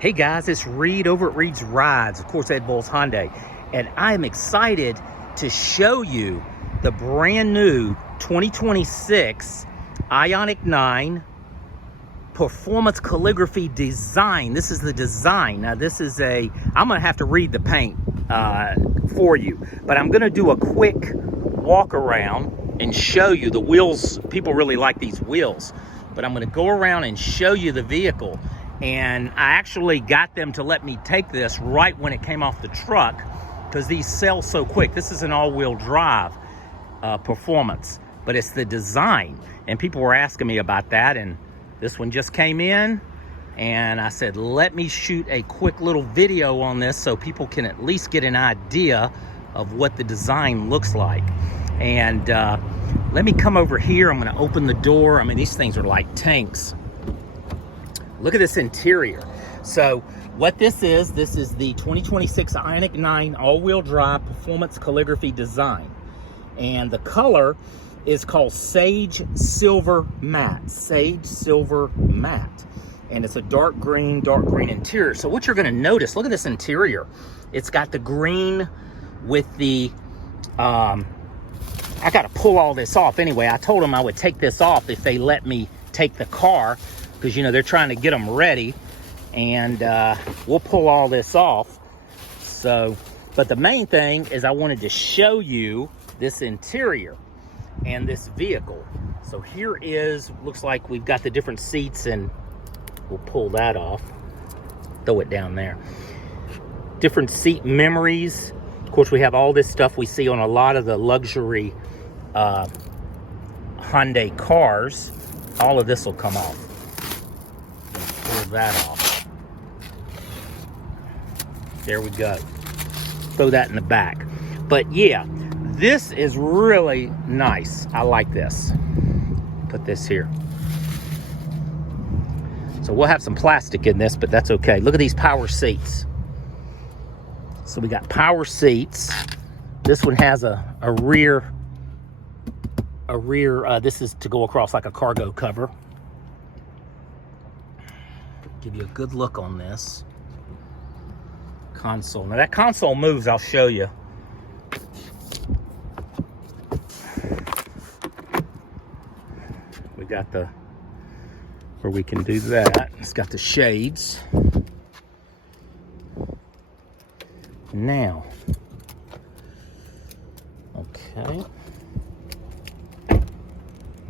Hey guys, it's Reed over at Reed's Rides, of course, Ed Bowles Hyundai, and I am excited to show you the brand new 2026 IONIQ 9 Performance Calligraphy design. This is the design. Now this is I'm gonna have to read the paint for you, but I'm gonna do a quick walk around and show you the wheels. People really like these wheels, but I'm gonna go around and show you the vehicle. And I actually got them to let me take this right when it came off the truck because these sell so quick. This is an all-wheel drive performance, but it's the design. And people were asking me about that, and this one just came in, and I said, let me shoot a quick little video on this so people can at least get an idea of what the design looks like. And let me come over here. I'm gonna open the door. I mean, these things are like tanks. Look at this interior. So what this is the 2026 IONIQ 9 all-wheel drive performance calligraphy design. And the color is called Sage Silver Matte. Sage Silver Matte. And it's a dark green interior. So what you're gonna notice, look at this interior. It's got the green with the, I gotta pull all this off anyway. I told them I would take this off if they let me take the car, because you know they're trying to get them ready, and we'll pull all this off. So, but the main thing is I wanted to show you this interior and this vehicle. So here is, looks like we've got the different seats, and we'll pull that off, throw it down there. Different seat memories. Of course, we have all this stuff we see on a lot of the luxury Hyundai cars. All of this will come off. Pull that off. There we go. Throw that in the back. But yeah, this is really nice. I like this. Put this here. So we'll have some plastic in this, but that's okay. Look at these power seats. So we got power seats. This one has a rear, this is to go across like a cargo cover. Give you a good look on this console. Now that console moves, I'll show you. We got the, where we can do that. It's got the shades. Now, okay.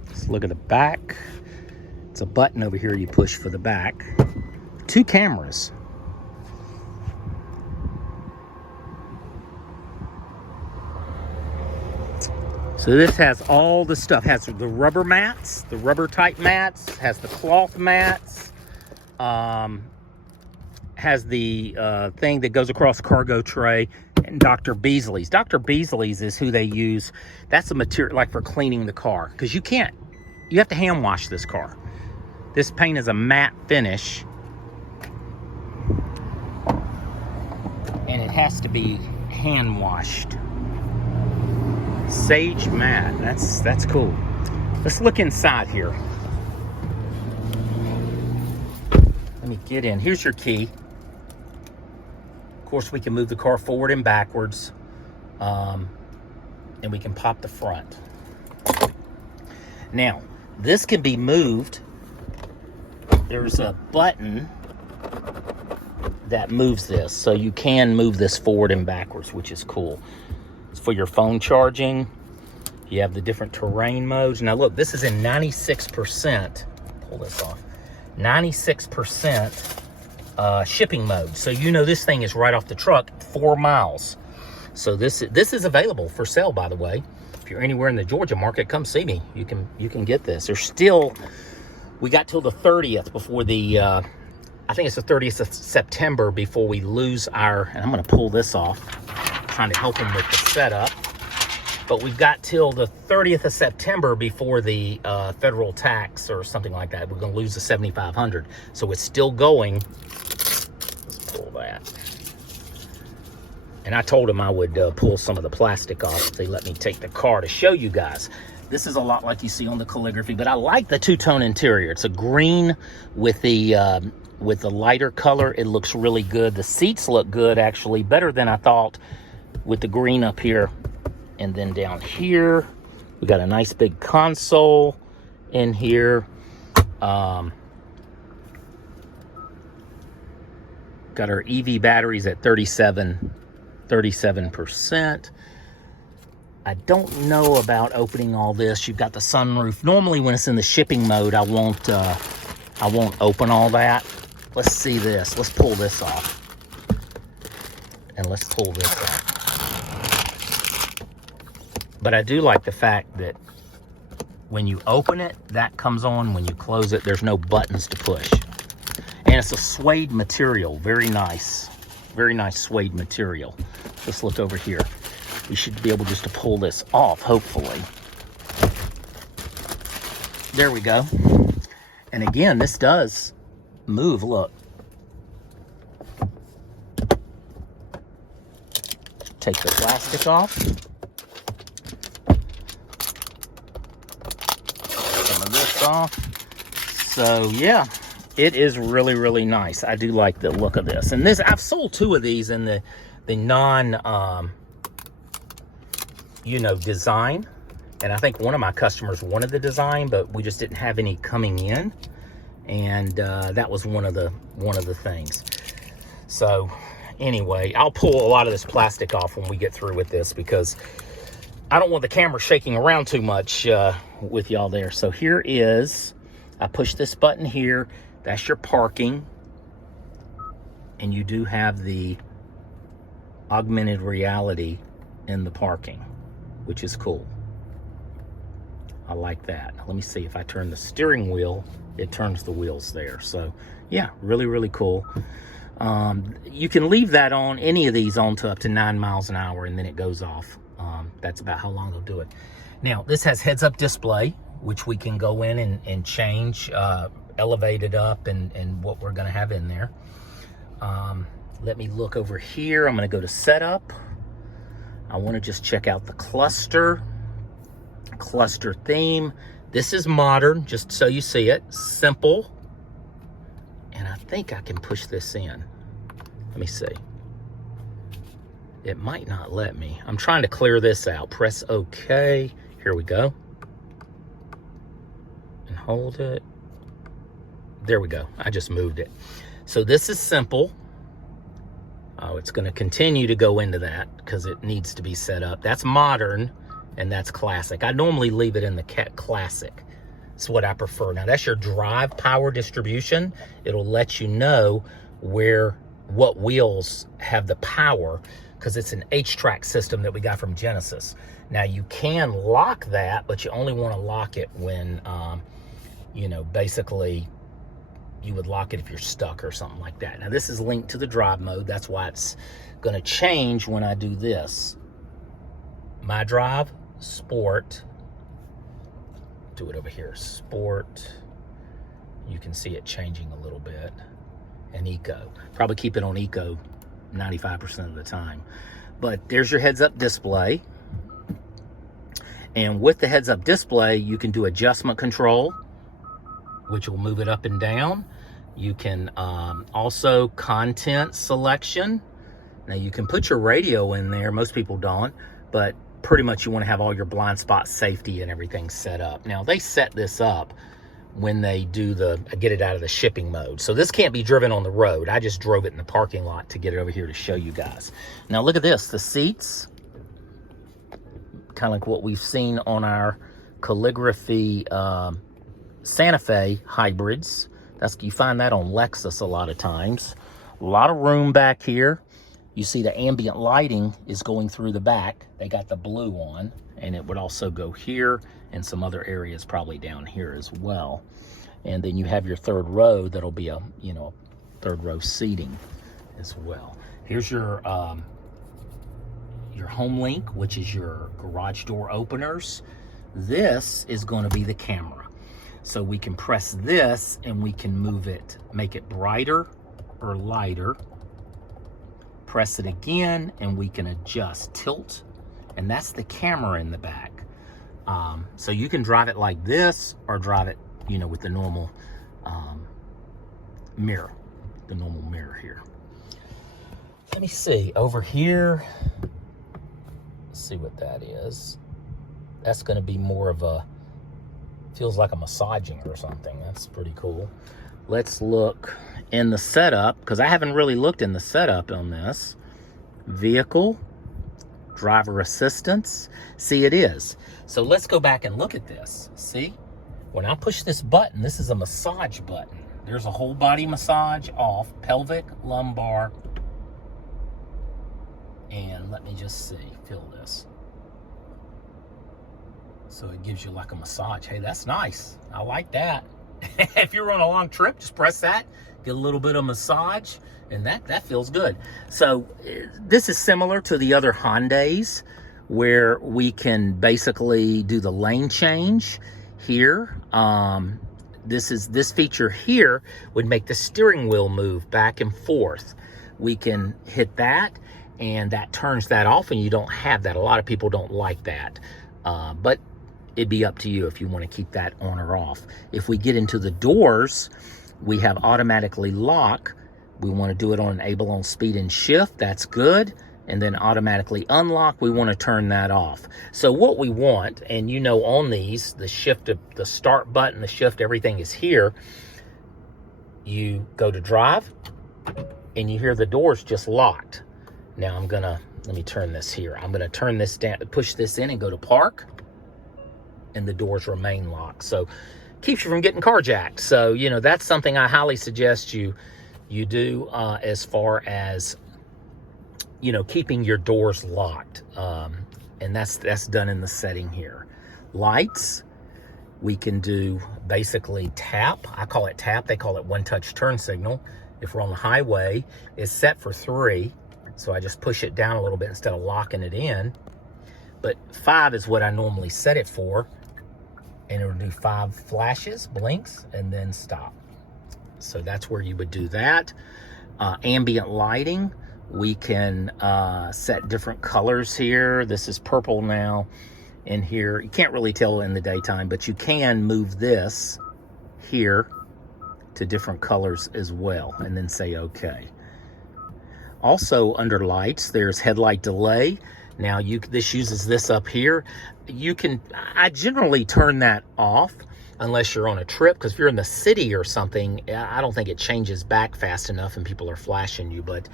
Let's look at the back. It's a button over here you push for the back. 2 cameras. So this has all the stuff. Has the rubber mats, the rubber type mats, has the cloth mats, has the thing that goes across the cargo tray, and Dr. Beasley's. Dr. Beasley's is who they use. That's a material like for cleaning the car, because you have to hand wash this car. This paint is a matte finish, and it has to be hand washed. Sage matte. That's cool. Let's look inside here. Let me get in. Here's your key. Of course, we can move the car forward and backwards, and we can pop the front. Now, this can be moved. There's a button that moves this, so you can move this forward and backwards, which is cool. It's for your phone charging. You have the different terrain modes. Now look, this is in 96%. Pull this off. 96% shipping mode. So you know this thing is right off the truck, 4 miles. So this is available for sale, by the way. If you're anywhere in the Georgia market, come see me. You can get this. There's still, we got till the 30th before the, I think it's the 30th of September before we lose our, and I'm gonna pull this off, trying to help them with the setup. But we've got till the 30th of September before the federal tax or something like that. We're gonna lose the $7,500. So it's still going. Let's pull that. And I told them I would pull some of the plastic off if they let me take the car to show you guys. This is a lot like you see on the Calligraphy, but I like the two-tone interior. It's a green with the with the lighter color, it looks really good. The seats look good, actually, better than I thought with the green up here. And then down here, we got a nice big console in here. Got our EV batteries at 37%. I don't know about opening all this. You've got the sunroof. Normally when it's in the shipping mode, I won't open all that. Let's see this. Let's pull this off. And let's pull this off. But I do like the fact that when you open it, that comes on. When you close it, there's no buttons to push. And it's a suede material. Very nice. Very nice suede material. Let's look over here. We should be able just to pull this off, hopefully. There we go. And again, this does move, look. Take the plastic off. Some of this off. So yeah, it is really, really nice. I do like the look of this. And this, I've sold 2 of these in the non, design. And I think one of my customers wanted the design, but we just didn't have any coming in. And that was one of the things. So anyway, I'll pull a lot of this plastic off when we get through with this, because I don't want the camera shaking around too much with y'all there. So here is, I push this button here. That's your parking. And you do have the augmented reality in the parking, which is cool. I like that. Let me see if I turn the steering wheel, it turns the wheels there. So yeah, really, really cool. You can leave that on, any of these on to up to 9 miles an hour, and then it goes off. That's about how long it'll do it. Now, this has heads-up display, which we can go in and change, elevate it up, and what we're gonna have in there. Let me look over here. I'm gonna go to setup. I wanna just check out the cluster theme. This is modern, just so you see it. Simple. And I think I can push this in. Let me see. It might not let me. I'm trying to clear this out. Press OK. Here we go. And hold it. There we go. I just moved it. So this is simple. Oh, it's going to continue to go into that because it needs to be set up. That's modern, and that's classic. I normally leave it in the classic. It's what I prefer. Now, that's your drive power distribution. It'll let you know what wheels have the power, because it's an H-track system that we got from Genesis. Now, you can lock that, but you only want to lock it when, basically you would lock it if you're stuck or something like that. Now, this is linked to the drive mode. That's why it's going to change when I do this. My drive, sport. Do it over here, sport. You can see it changing a little bit. And eco. Probably keep it on eco 95% of the time. But there's your heads-up display. And with the heads-up display, you can do adjustment control, which will move it up and down. You can also content selection. Now, you can put your radio in there. Most people don't, but pretty much you want to have all your blind spot safety and everything set up. Now, they set this up when they do get it out of the shipping mode. So this can't be driven on the road. I just drove it in the parking lot to get it over here to show you guys. Now, look at this. The seats, kind of like what we've seen on our Calligraphy Santa Fe hybrids. You find that on Lexus a lot of times. A lot of room back here. You see the ambient lighting is going through the back. They got the blue on, and it would also go here and some other areas probably down here as well. And then you have your third row that'll be a third row seating as well. Here's your home link, which is your garage door openers. This is going to be the camera. So we can press this and we can move it, make it brighter or lighter. Press it again and we can adjust tilt, and that's the camera in the back. So you can drive it like this or drive it, with the normal mirror. the normal mirror here. Let me see, over here, let's see what that is. That's gonna be more of a, feels like a massaging or something. That's pretty cool. Let's look in the setup, because I haven't really looked in the setup on this. Vehicle, driver assistance. See, it is. So let's go back and look at this. See, when I push this button, this is a massage button. There's a whole body massage off, pelvic, lumbar, and let me just see, feel this. So it gives you like a massage. Hey, that's nice. I like that. If you're on a long trip, just press that, get a little bit of massage, and that feels good. So this is similar to the other Hyundais, where we can basically do the lane change here. This feature here would make the steering wheel move back and forth. We can hit that, and that turns that off, and you don't have that. A lot of people don't like that, but it'd be up to you if you want to keep that on or off. If we get into the doors, we have automatically lock. We want to do it on enable on speed and shift. That's good. And then automatically unlock, we want to turn that off. So what we want, and you know on these, the shift, the start button, the shift, everything is here. You go to drive, and you hear the doors just locked. Now let me turn this here. I'm gonna turn this down, push this in and go to park, and the doors remain locked. So keeps you from getting carjacked. So, you know, that's something I highly suggest you do as far as, you know, keeping your doors locked. And that's done in the setting here. Lights, we can do basically tap. I call it tap. They call it one-touch turn signal. If we're on the highway, it's set for 3. So I just push it down a little bit instead of locking it in. But 5 is what I normally set it for. And it'll do 5 flashes, blinks, and then stop. So that's where you would do that. Ambient lighting, we can set different colors here. This is purple now. In here, you can't really tell in the daytime, but you can move this here to different colors as well, and then say okay. Also under lights, there's headlight delay. Now this uses this up here. I generally turn that off unless you're on a trip, because if you're in the city or something, I don't think it changes back fast enough and people are flashing you, but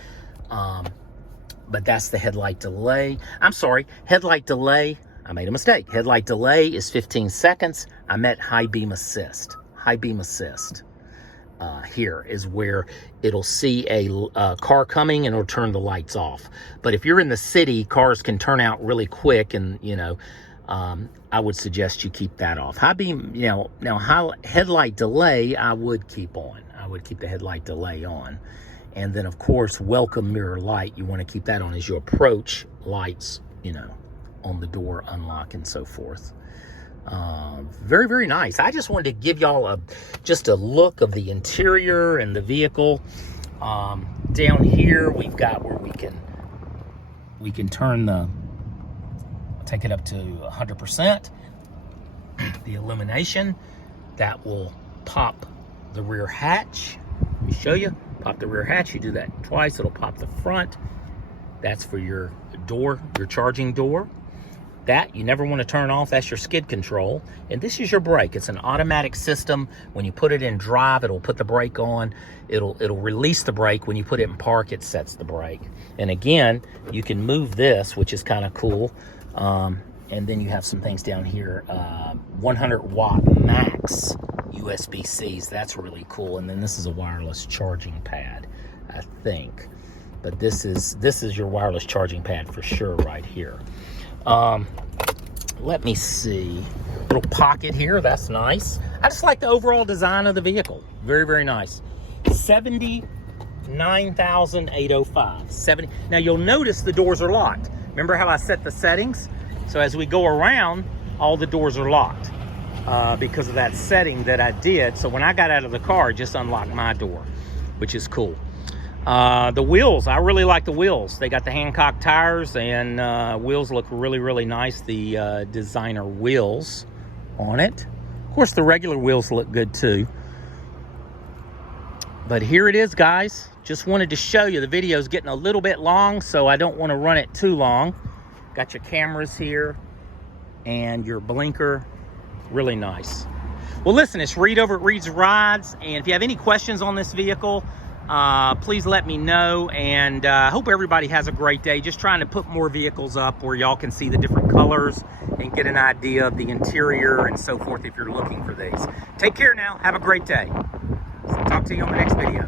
that's the headlight delay. I'm sorry, headlight delay, I made a mistake. Headlight delay is 15 seconds. I meant high beam assist. High beam assist. Here is where it'll see a car coming and it'll turn the lights off. But if you're in the city, cars can turn out really quick, and you know, I would suggest you keep that off. High beam, you know, now headlight delay, I would keep on. I would keep the headlight delay on. And then of course, welcome mirror light, you want to keep that on as you approach. Lights, you know, on the door, unlock, and so forth. Very, very nice. I just wanted to give y'all just a look of the interior and the vehicle. Down here, we've got where we can turn take it up to 100%. The illumination, that will pop the rear hatch. Let me show you. Pop the rear hatch. You do that twice, it'll pop the front. That's for your door, your charging door. That you never want to turn off. That's your skid control. And this is your brake. It's an automatic system. When you put it in drive, it'll put the brake on. It'll release the brake. When you put it in park, it sets the brake. And again, you can move this, which is kind of cool. And then you have some things down here. 100 watt max USB-Cs. That's really cool. And then this is a wireless charging pad, I think. But this is your wireless charging pad for sure right here. Let me see. Little pocket here, that's nice. I just like the overall design of the vehicle. Very, very nice. 79,805. 70. Now you'll notice the doors are locked. Remember how I set the settings? So as we go around, all the doors are locked because of that setting that I did. So when I got out of the car, it just unlocked my door, which is cool. The wheels, I really like the wheels. They got the Hancock tires, and wheels look really, really nice. The designer wheels on it. Of course, the regular wheels look good too. But here it is, guys. Just wanted to show you. The video is getting a little bit long, so I don't want to run it too long. Got your cameras here and your blinker. Really nice. Well, listen, it's Reed over at Reed's Rides, and if you have any questions on this vehicle, please let me know, and I hope everybody has a great day. Just trying to put more vehicles up where y'all can see the different colors and get an idea of the interior and so forth if you're looking for these. Take care now. Have a great day. Talk to you on the next video.